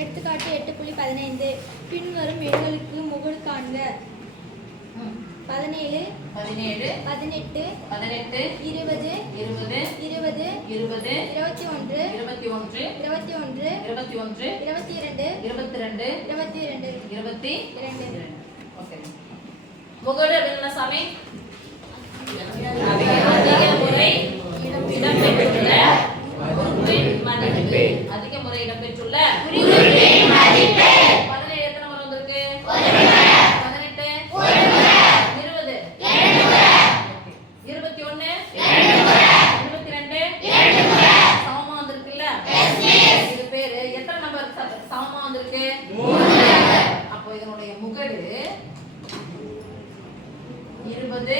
எடுத்துக்காட்டு 8.15 பின்வரும் எண்களுக்கு முகடு காண்க. 17 18 20 20 20 21 21 21 22 22 ஓகே. முகடு அப்படின்னா சாமி அதிக முறை இடம்பெற்றுள்ள உறுப்பின் மதிப்பு. அதிக முறை இடம்பெற்றுள்ள உறுப்பின் மதிப்பு 17 எத்தனை முறை வந்திருக்கு? 18 20 21 22 சமமா வந்திருக்குல்ல? இது பேரு எத்தனை நம்பர் சமமா வந்திருக்கு? 3. அப்போ இதனுடைய முகடு 20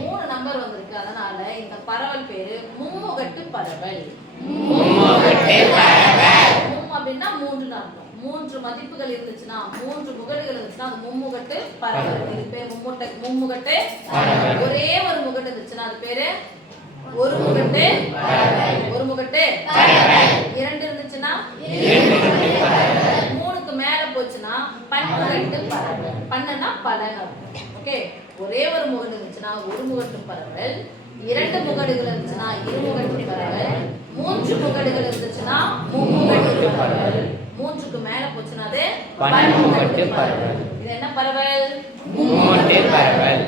3 நம்பர் வந்திருக்கு. அதனால இந்த பரவல் பேரு மும்முகட்டு பரவல். மும் அப்படின்னா 3 அர்த்தம். 3 மதிப்புகள் இருந்துச்சுன்னா 3 முகடுகள் இருந்துச்சுன்னா அது மும்முகட்டு பரவல். இது பேர் மும்முகட்டு பரவல். ஒரே ஒரு முகடு இருந்துச்சுன்னா அது பேரு ஒரு முகட்டு பரவல். ஒரு முகட்டு பரவல். 2 இருந்துச்சுன்னா 3க்கு மேல போச்சுன்னா பன்முகட்டு பரவல். பன்னனா பலன். ஓகே. ஒரே ஒரு முகடு இருந்துச்சுன்னா ஒரு முகட்டு பரவல். 2 முகடுகள் இருந்துச்சுன்னா இருமுகட்டு பரவல். 3 முகடுகள் இருந்துச்சுன்னா மும்முகட்டு பரவல். 3க்கு மேல போச்சுன்னா அது பன்முகட்டு பரவல். இது என்ன பரவல்? மும்முகட்டு பரவல்.